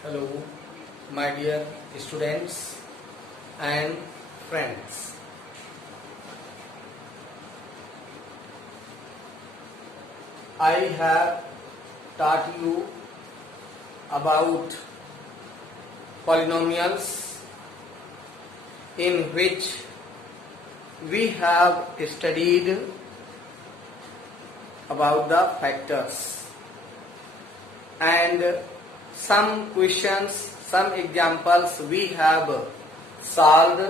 Hello, my dear students and friends. I have taught you about polynomials in which we have studied about the factors and some questions, some examples we have solved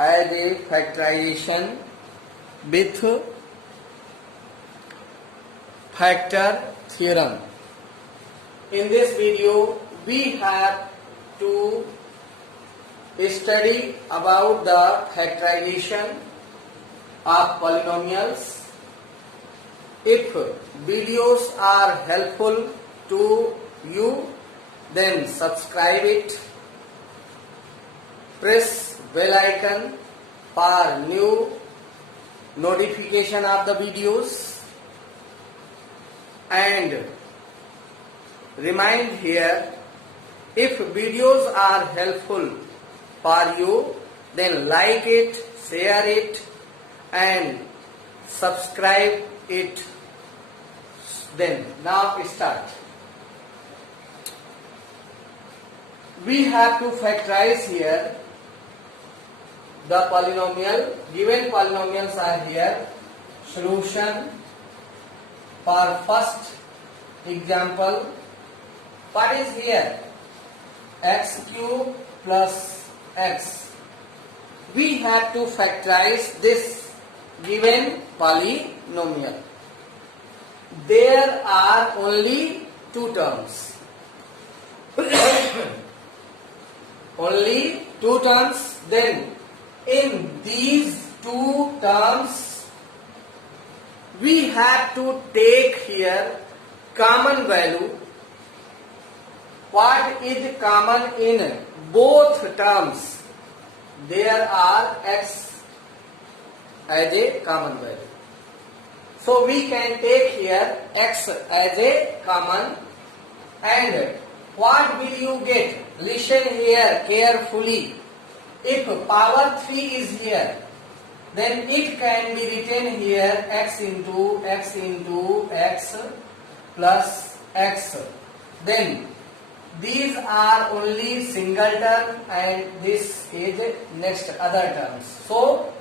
as a factorization with factor theorem. In this video, we have to study about the factorization of polynomials. If videos are helpful to you, then subscribe it, press bell icon for new notification of the videos, and remind here, if videos are helpful for you, then like it, share it and subscribe it. Then now start. We have to factorize here the polynomial. Given polynomials are here. Solution for first example. What is here? X cube plus x. We have to factorize this given polynomial. There are only two terms. Only two terms. Then in these two terms we have to take here common value. What is common in both terms? There are x as a common value. So we can take here x as a common, and what will you get? Listen here carefully. If power 3 is here, then it can be written here x into x plus x. Then these are only singleton and this is next other terms. So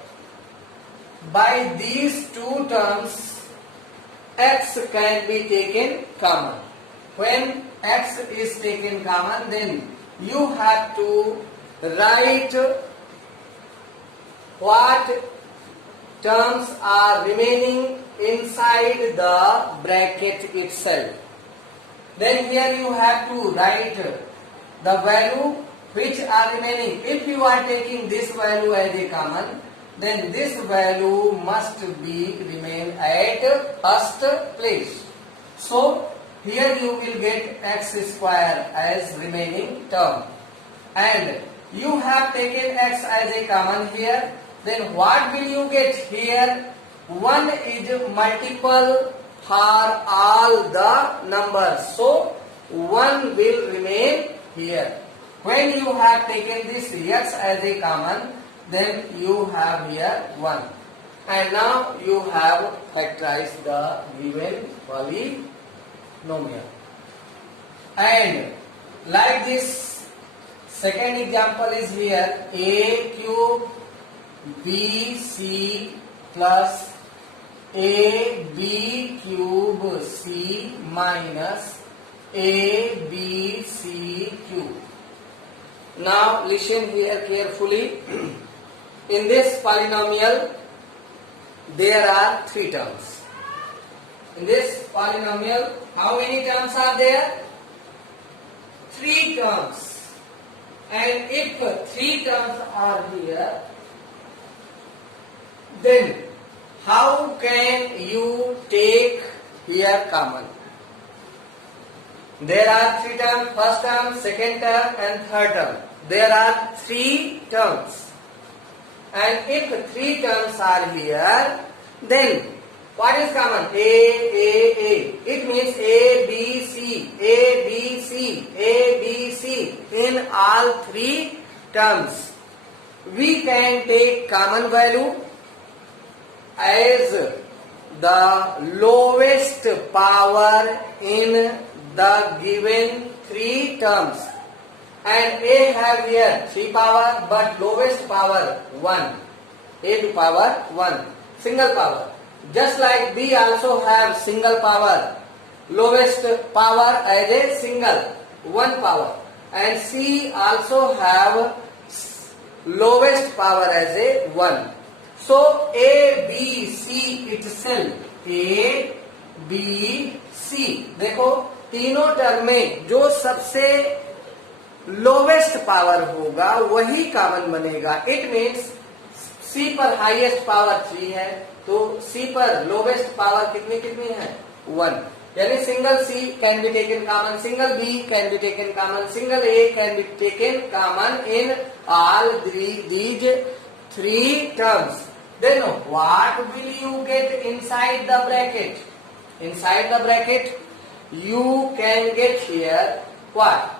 by these two terms x can be taken common. When x is taken common, then you have to write what terms are remaining inside the bracket itself. Then here you have to write the value which are remaining. If you are taking this value as a common, then this value must be remain at first place. So here you will get x square as remaining term, and you have taken x as a common here. Then what will you get here? 1 is multiple for all the numbers, so 1 will remain here. When you have taken this x as a common, then you have here 1, and now you have factorized the given polynomial. And like this, second example is here: a cube bc plus ab cube c minus abc cube. Now listen here carefully. In this polynomial there are three terms. In this polynomial, how many terms are there? Three terms. And if three terms are here, then how can you take here common? There are three terms: first term, second term and third term. There are three terms. And if three terms are here, then what is common? A. It means A, B, C, A, B, C, A, B, all three terms, we can take common value as the lowest power in the given three terms. And A have here 3 power, but lowest power 1. A to power 1. Single power. Just like B also have single power. Lowest power as a single 1 power. And C also have lowest power as a 1. So A, B, C itself. A, B, C. देखो तीनों term में जो सबसे lowest power होगा वही common बनेगा. It means सी पर highest power 3 है, तो सी पर लोवेस्ट पावर कितनी कितनी है 1. यानी single C can be taken common, single B can be taken common, single A can be taken common in all these 3 terms. Then what will you get inside the bracket? Inside the bracket you can get here what?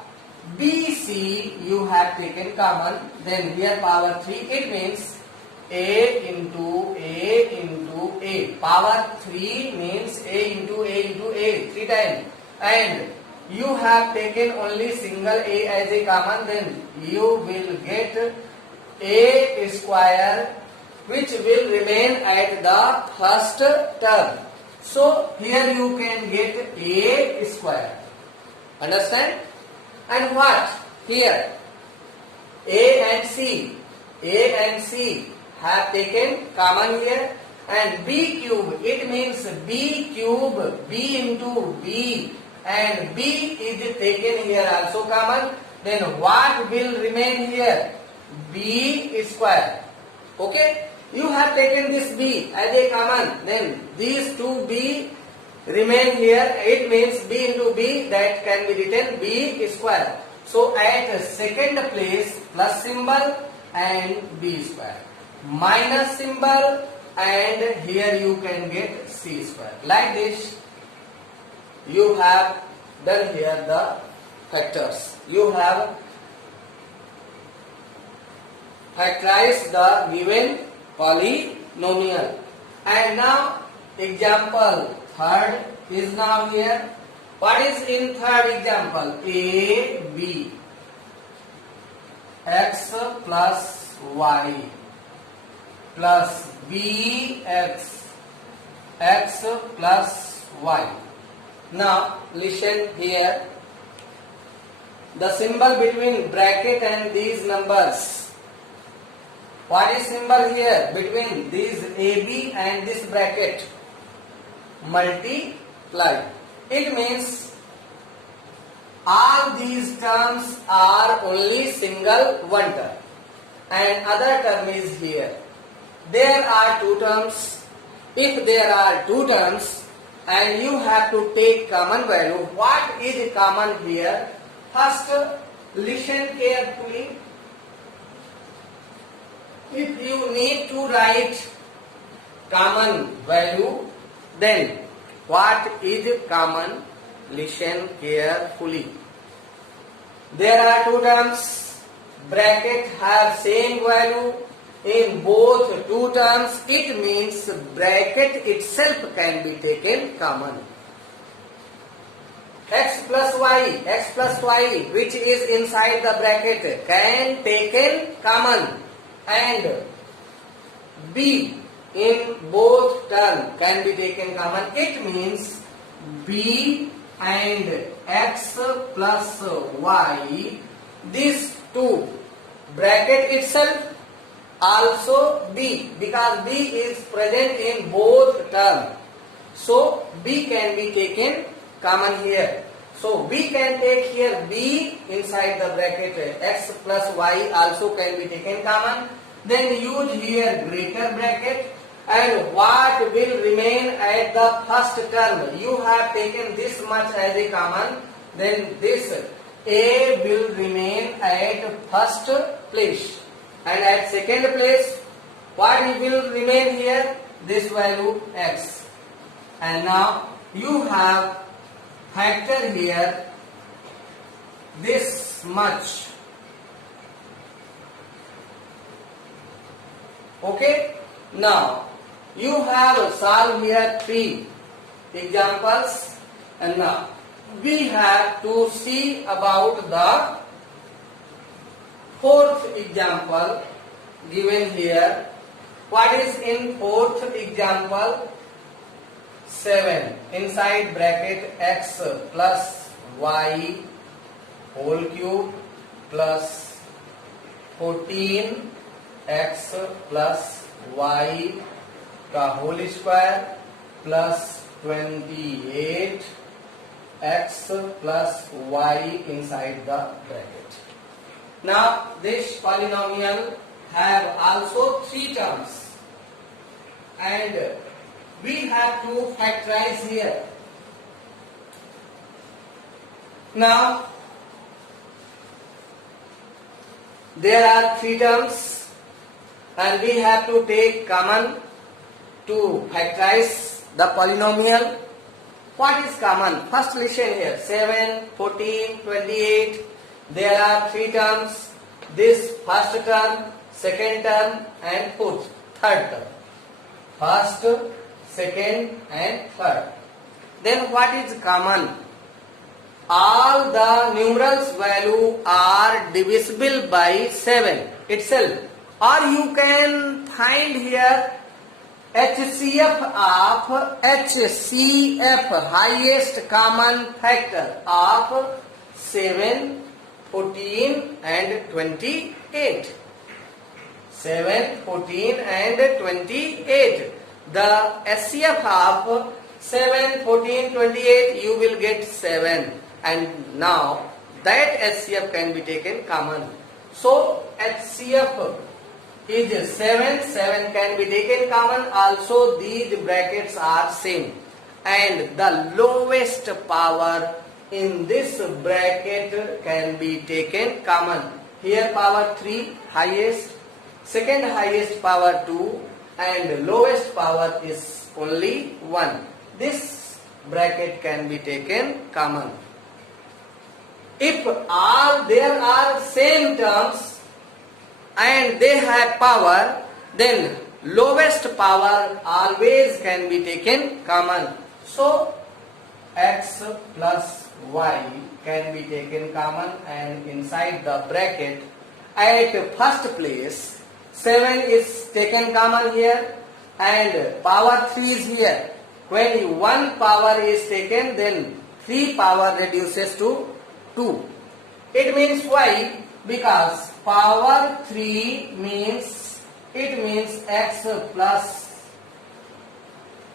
BC you have taken common, then here power 3, it means A into A into A. Power 3 means A into A into A 3 times. And you have taken only single A as a common, then you will get A square, which will remain at the first term. So here you can get A square. Understand? And what? Here A and C have taken common here, and B cube, it means B cube, B into B, and B is taken here also common. Then what will remain here? B square. Okay? You have taken this B as a common, then these two B remain here. It means B into B, that can be written B square. So at second place plus symbol and B square, minus symbol, and here you can get C square. Like this you have done here the factors. You have factorized the given polynomial. And now example third is now here. What is in third example? A, B, x plus y plus B, x plus y. Now listen here. The symbol between bracket and these numbers. What is symbol here between these AB and this bracket? Multiply. It means all these terms are only single one term, and other term is here. There are 2 terms. If there are 2 terms and you have to take common value, what is common here? First, listen carefully. If you need to write common value, then what is common? Listen carefully. There are 2 terms. Bracket have same value in both 2 terms. It means bracket itself can be taken common. X plus y, which is inside the bracket, can taken common, and B in both terms can be taken common. It means B and x plus y, these 2, bracket itself also B, because B is present in both terms. So B can be taken common here. So B can take here B inside the bracket, x plus y also can be taken common. Then use here greater bracket, and what will remain at the first term? You have taken this much as a common, then this A will remain at first place, and at second place what will remain here? This value x. And now you have factor here this much Okay. Now you have solved here 3 examples, and now we have to see about the 4th example given here. What is in 4th example? 7 inside bracket x plus y whole cube plus 14 x plus y का whole square plus 28 x plus y inside the bracket. Now this polynomial have also 3 terms, and we have to factorize here. Now there are 3 terms, and we have to take common to factorize the polynomial. What is common? First listen here. 7, 14, 28. There are 3 terms. This first term, second term, and third term. First, second, and third. Then what is common? All the numerals value are divisible by 7 itself, or you can find here HCF of HCF, highest common factor of 7, 14 and 28. 7, 14 and 28. The HCF of 7, 14, 28, you will get 7. And now that HCF can be taken common. So HCF is 7, 7 can be taken common. Also these brackets are same. And the lowest power in this bracket can be taken common. Here power 3 highest, second highest power 2, and lowest power is only 1. This bracket can be taken common. If all there are same terms and they have power, then lowest power always can be taken common. So x plus y can be taken common, and inside the bracket at first place 7 is taken common here and power 3 is here. When 1 power is taken, then 3 power reduces to 2. It means why? Because power 3 means x plus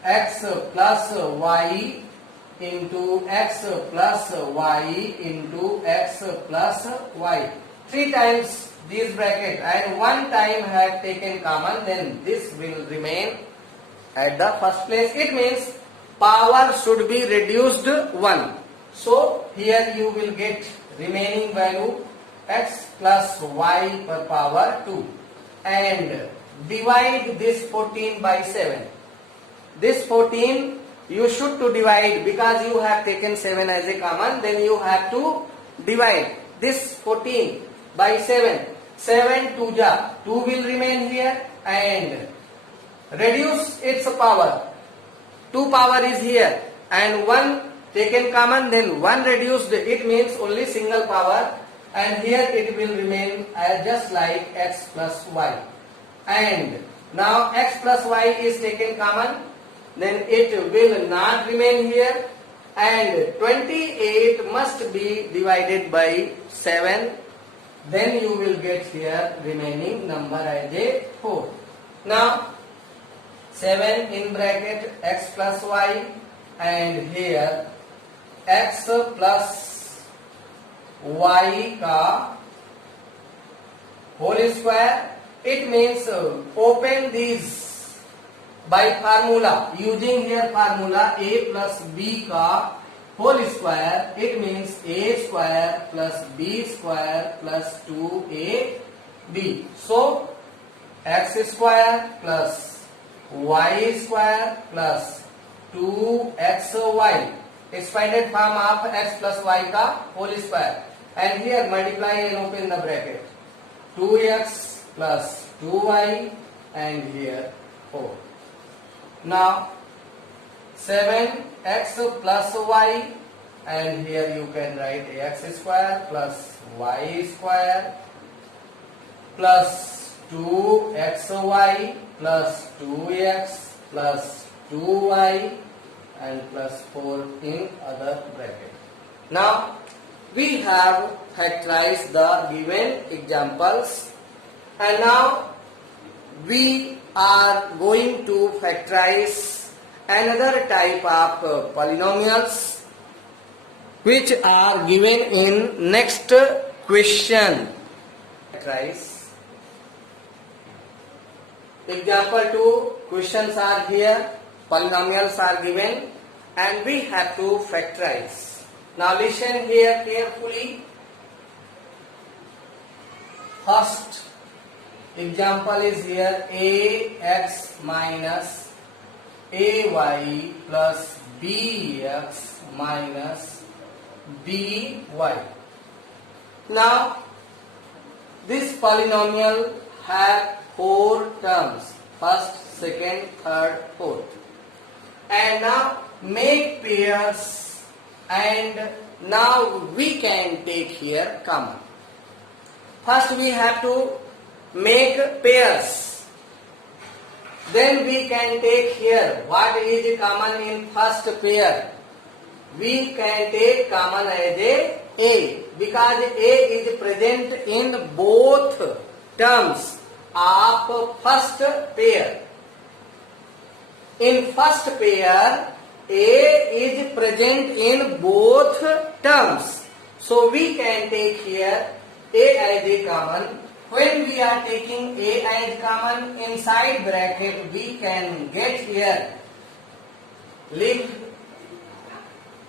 y into x plus y into x plus y. 3 times this bracket, and 1 time have taken common, then this will remain at the first place. It means power should be reduced 1. So here you will get remaining value x plus y per power 2, and divide this 14 by 7. This 14 you should to divide, because you have taken 7 as a common, then you have to divide this 14 by 7. 7 2 ja, 2 will remain here, and reduce its power. 2 power is here and 1 taken common, then 1 reduced, it means only single power, and here it will remain as just like x plus y. And now x plus y is taken common, then it will not remain here, and 28 must be divided by 7, then you will get here remaining number as a 4. Now 7 in bracket x plus y, and here x plus y ka whole square. It means open these by formula, using here formula a plus b ka whole square. It means a square plus b square plus 2ab. So x square plus y square plus 2xy, expanded form of x plus y ka whole square, and here multiply and open the bracket. 2x plus 2y and here 4. Now 7x plus y, and here you can write x square plus y square plus 2xy plus 2x plus 2y and plus 4 in other bracket. Now we have factorized the given examples, and now we are going to factorize another type of polynomials which are given in next question. Factorize. Example 2, questions are here, polynomials are given, and we have to factorize. Now listen here carefully. First example is here ax minus ay plus bx minus by. Now this polynomial have 4 terms, first, second, third, fourth, and now make pairs, and now we can take here common. First we have to make pairs, then we can take here what is common in first pair. We can take common as a because a is present in both terms of first pair. In first pair, a is present in both terms, so we can take here a as a common. When we are taking a as common, inside bracket we can get here leave.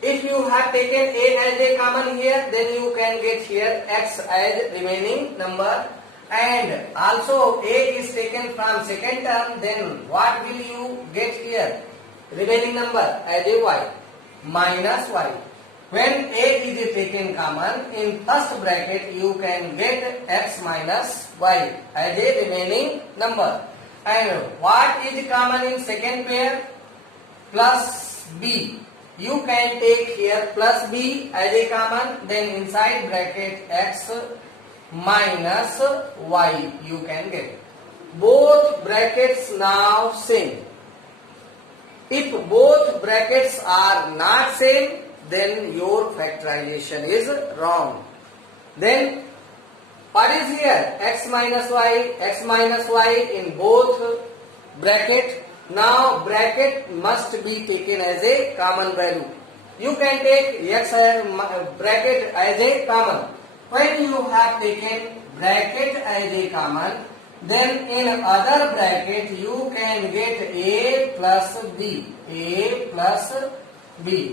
If you have taken a as a common here, then you can get here x as remaining number, and also a is taken from second term, then what will you get here? Remaining number as a y minus y. When a is taken common, in first bracket you can get x minus y as a remaining number. And what is common in second pair? Plus b. You can take here plus b as a common, then inside bracket x minus y you can get. Both brackets now same. If both brackets are not same, then your factorization is wrong. Then what is here? X minus y in both bracket. Now bracket must be taken as a common value. You can take x bracket as a common. When you have taken bracket as a common, then in other bracket you can get a plus b.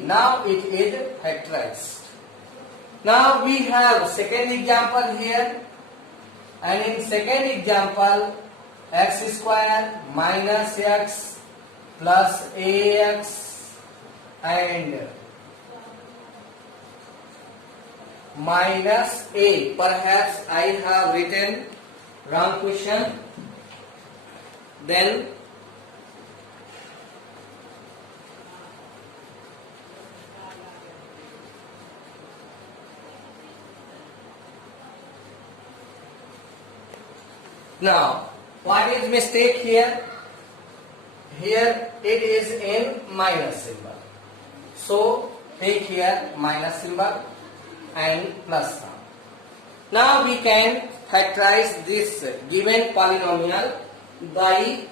Now it is factorized. Now we have second example here, and in second example x square minus x plus ax and minus a. Perhaps I have written wrong question. Then now what is mistake here? Here it is in minus symbol. So take here minus symbol and plus sign. Now we can factorize this given polynomial by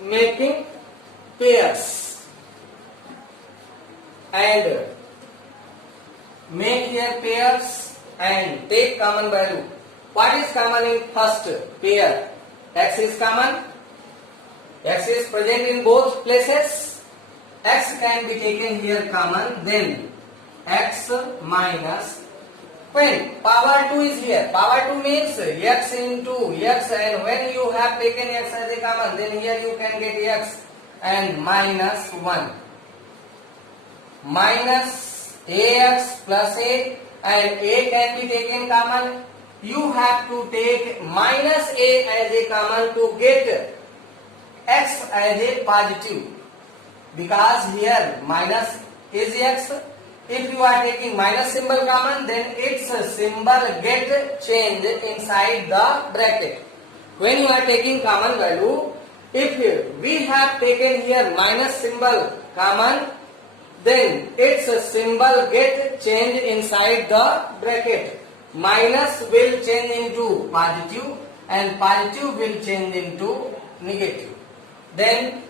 making pairs, and make here pairs and take common value. What is common in first pair? X is common. X is present in both places. X can be taken here common. Then x minus, when power 2 is here, power 2 means x into x, and when you have taken x as a common, then here you can get x and minus 1 minus ax plus a, and a can be taken common. you have to take minus a as a common to get x as a positive, because here minus is x. If you are taking minus symbol common, then its symbol get changed inside the bracket. When you are taking common value, if we have taken here minus symbol common, then its symbol get changed inside the bracket. Minus will change into positive and positive will change into negative. Then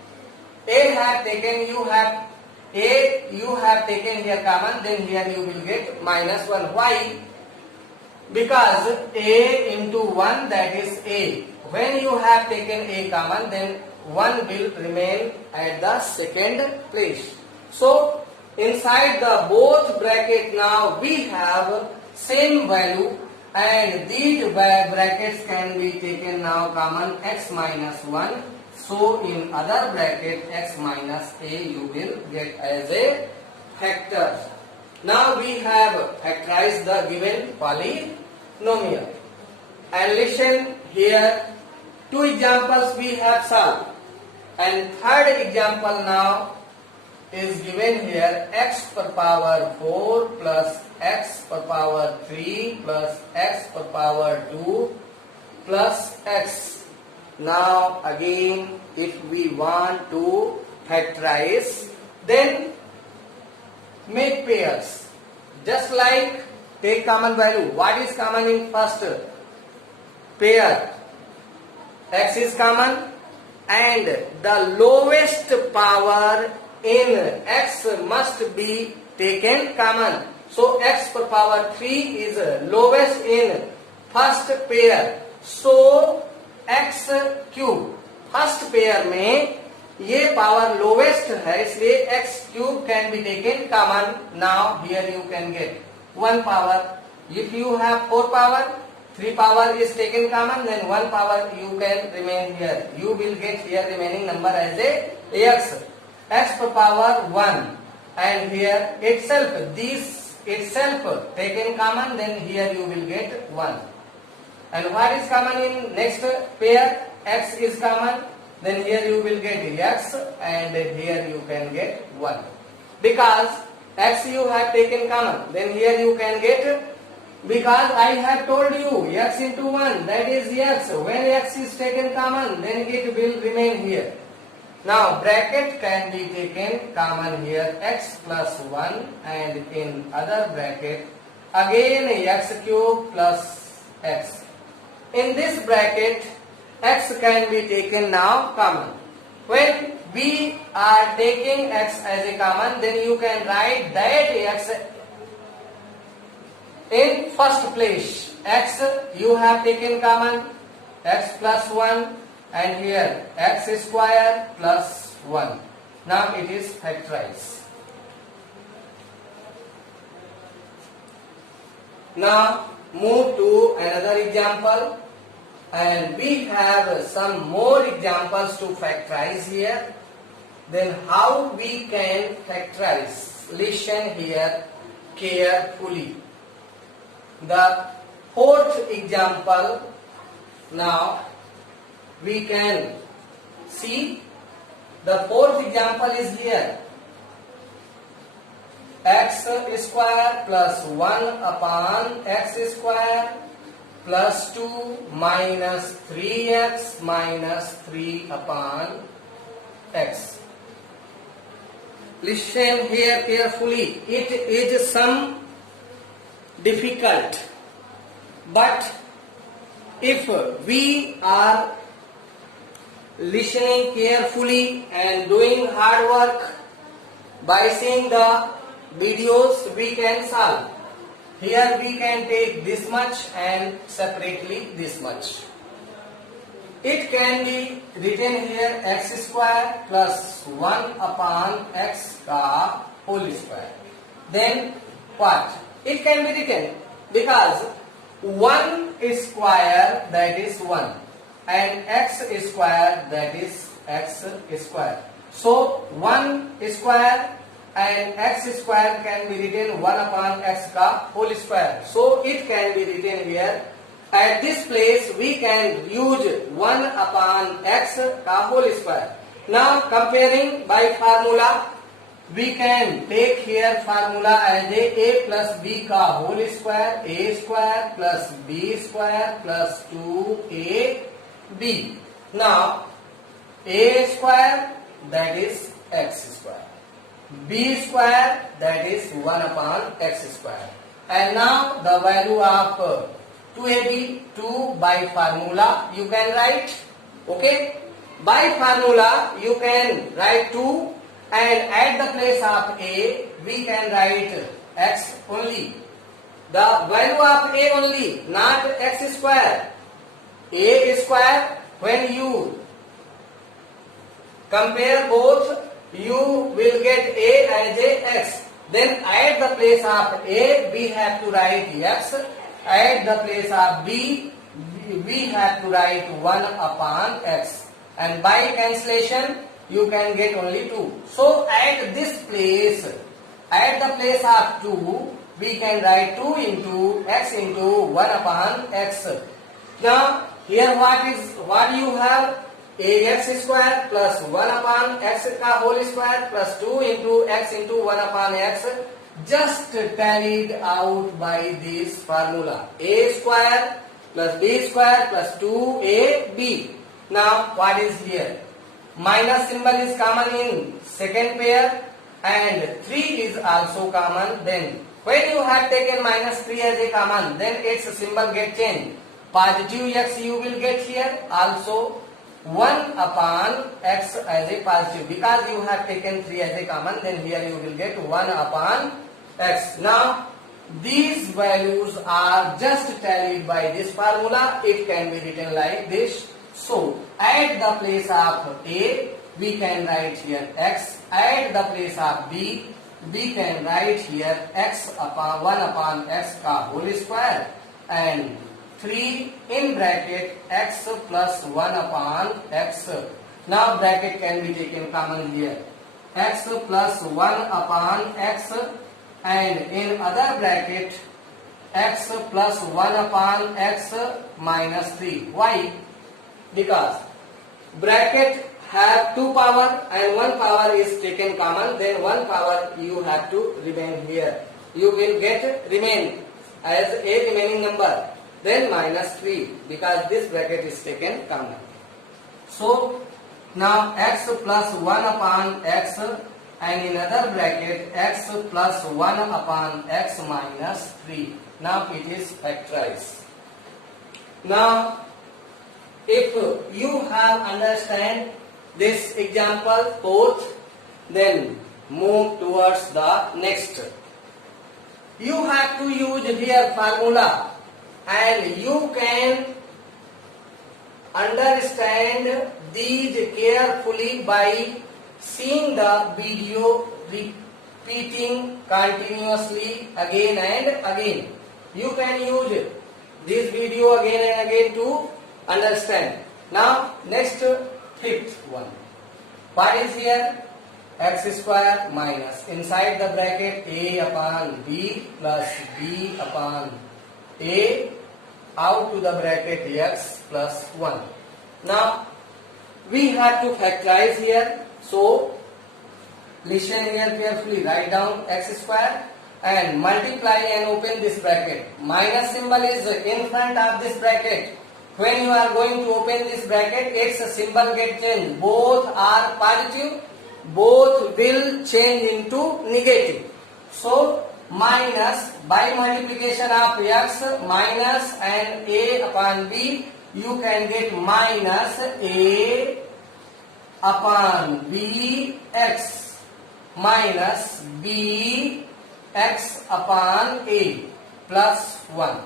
a have taken, you have taken here common, then here you will get minus 1. Why? Because a into 1, that is a. When you have taken a common, then 1 will remain at the second place. So inside the both bracket now we have same value, and these brackets can be taken now common x minus 1. So in other bracket x minus a you will get as a factor. Now we have factorized the given polynomial. And listen here, two examples we have solved. And third example now is given here, x per power 4 plus x per power 3 plus x per power 2 plus x. Now again, if we want to factorize, then make pairs. Just like take common value. What is common in first pair? X is common, and the lowest power in x must be taken common. So x per power 3 is lowest in first pair. So x cube first pair में ये power lowest है, इसलिए x cube can be taken common. Now here you can get 1 power. If you have 4 power, 3 power is taken common, then 1 power you can remain here. You will get here remaining number as a x per power 1, and here itself, this itself taken common, then here you will get 1. And what is common in next pair? X is common, then here you will get x, and here you can get 1. Because x you have taken common, then here you can get, because I have told you x into 1, that is x. When x is taken common, then it will remain here. Now bracket can be taken common here, x plus 1, and in other bracket again x cube plus x. In this bracket, x can be taken now common. When we are taking x as a common, then you can write that x in first place. X you have taken common, x plus 1, and here x square plus 1. Now it is factorized. Now move to another example, and we have some more examples to factorize here. Then how we can factorize? Listen here carefully. The fourth example, now we can see. The fourth example is here. X square plus 1 upon x square plus 2 minus 3x minus 3 upon x. Listen here carefully. It is some difficult, but if we are listening carefully and doing hard work by seeing the videos, we can solve. Here we can take this much and separately this much. It can be written here x square plus 1 upon x ka whole square. Then what? It can be written, because 1 square, that is 1, and x square, that is x square. So 1 square and x square can be written 1 upon x ka whole square. So it can be written here at this place we can use 1 upon x का whole square. Now comparing by formula, we can take here formula as a plus b का whole square, a square plus b square plus 2ab. Now a square, that is x square, b square, that is 1 upon x square, and now the value of 2ab, 2 by formula you can write. Okay, by formula you can write 2, and at the place of a we can write x only, the value of a only, not x square. A square, when you compare both, you will get a as a x. Then at the place of a we have to write x, at the place of b we have to write 1 upon x, and by cancellation you can get only 2. So at this place, at the place of 2 we can write 2 into x into 1 upon x. Now here what you have, ax square plus 1 upon x का whole square plus 2 into x into 1 upon x, just tallied out by this formula, a square plus b square plus 2ab. Now what is here? Minus symbol is common in second pair and 3 is also common. Then when you have taken minus 3 as a common, then its symbol get changed. Positive x you will get here also, 1 upon x as a positive, because you have taken 3 as a common, then here you will get 1 upon x. Now these values are just tallied by this formula. It can be written like this. So at the place of a we can write here x, at the place of b we can write here x upon 1 upon x का whole square, and 3 in bracket x plus 1 upon x. Now bracket can be taken common here, x plus 1 upon x, and in other bracket x plus 1 upon x minus 3. Why? Because bracket have 2 power and 1 power is taken common, then 1 power you have to remain here. You will get remain as a remaining number, then minus 3, because this bracket is taken common. So now x plus 1 upon x, and in other bracket x plus 1 upon x minus 3. Now it is factorized. Now if you have understand this example both, then move towards the next. You have to use here formula, and you can understand these carefully by seeing the video repeating continuously again and again. You can use this video again and again to understand. Now next, fifth one. What is here? X square minus inside the bracket a upon b plus b upon a, out to the bracket x plus 1. Now we have to factorize here. So listen here carefully. Write down x square and multiply and open this bracket. Minus symbol is in front of this bracket. When you are going to open this bracket, its symbol get changed. Both are positive, both will change into negative. So minus, by multiplication of x minus and a upon b, you can get minus a upon b x minus b x upon a plus 1.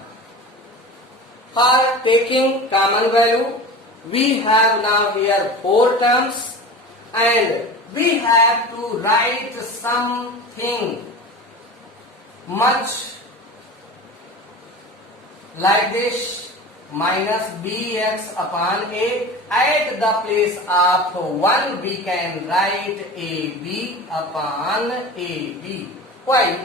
For taking common value, we have now here 4 terms, and we have to write something much like this, minus bx upon a. At the place of 1 we can write ab upon ab. Why?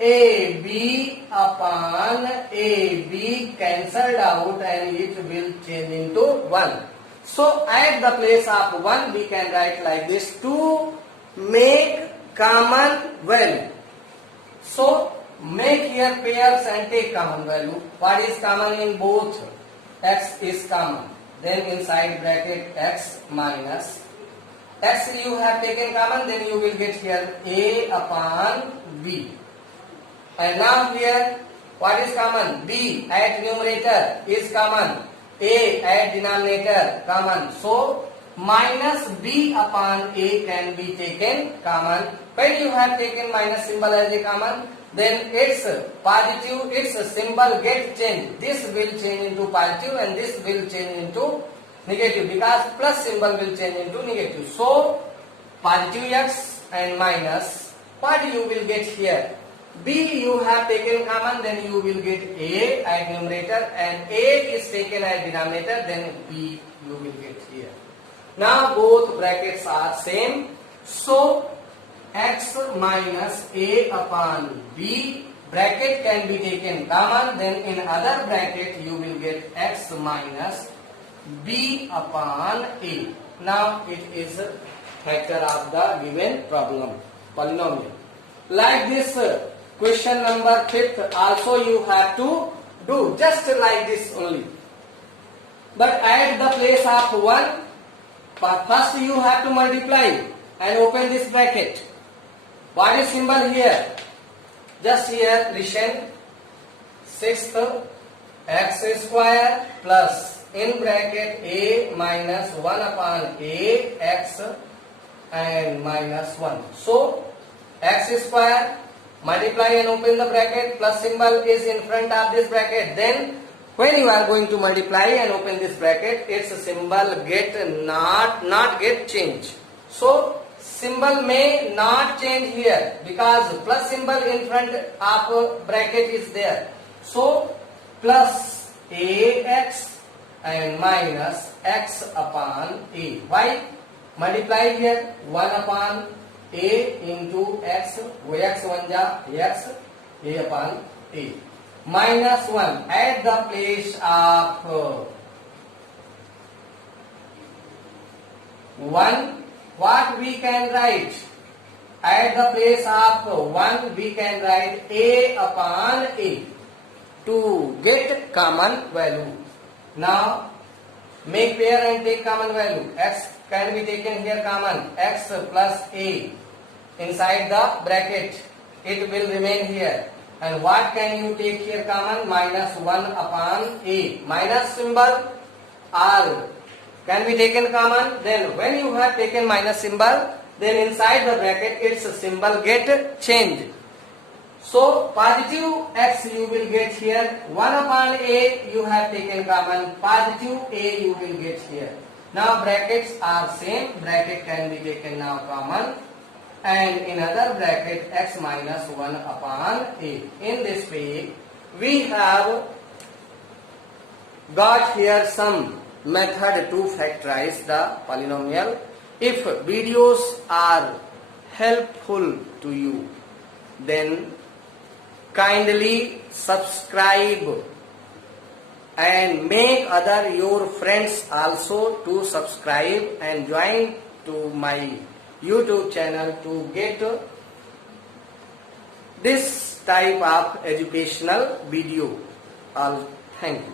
AB upon AB cancelled out and it will change into 1. So at the place of 1 we can write like this, to make common value. So make here pairs and take common value. What is common in both? X is common. Then inside bracket x minus x you have taken common, then you will get here A upon B. And now here what is common? B at numerator is common. A at denominator common. So minus B upon A can be taken common. When you have taken minus symbol as a common, then its positive, its symbol gets changed. This will change into positive and this will change into negative, because plus symbol will change into negative. So positive x and minus, what you will get here? B you have taken common, then you will get A at numerator, and A is taken as denominator, then B you will get here. Now both brackets are same. So x minus A upon B, bracket can be taken common, then in other bracket you will get x minus B upon A. Now it is a factor of the given problem, polynomial. Like this question number 5th also you have to do just like this only. But at the place of 1, first you have to multiply and open this bracket. What is symbol here? Just here listen. 6th x square plus in bracket A minus 1 upon A x and minus 1. So x square, multiply and open the bracket, plus symbol is in front of this bracket. Then when you are going to multiply and open this bracket, its symbol get not get changed. So symbol may not change here because plus symbol in front of bracket is there. So plus ax and minus x upon A. Why? Multiply here 1 upon A into x, x 1 ja x, A upon A. Minus 1 at the place of 1, what we can write? At the place of 1 we can write A upon A to get common value. Now make pair and take common value. X can be taken here common, x plus A inside the bracket, it will remain here. And what can you take here common? Minus 1 upon A. Minus symbol R can be taken common. Then when you have taken minus symbol, then inside the bracket its symbol get changed. So positive x you will get here, 1 upon A you have taken common, positive A you will get here. Now brackets are same, bracket can be taken now common, and in other bracket x minus 1 upon A. In this way we have got here some method to factorize the polynomial. If videos are helpful to you, then kindly subscribe and make other your friends also to subscribe and join to my YouTube channel to get this type of educational video. Thank you.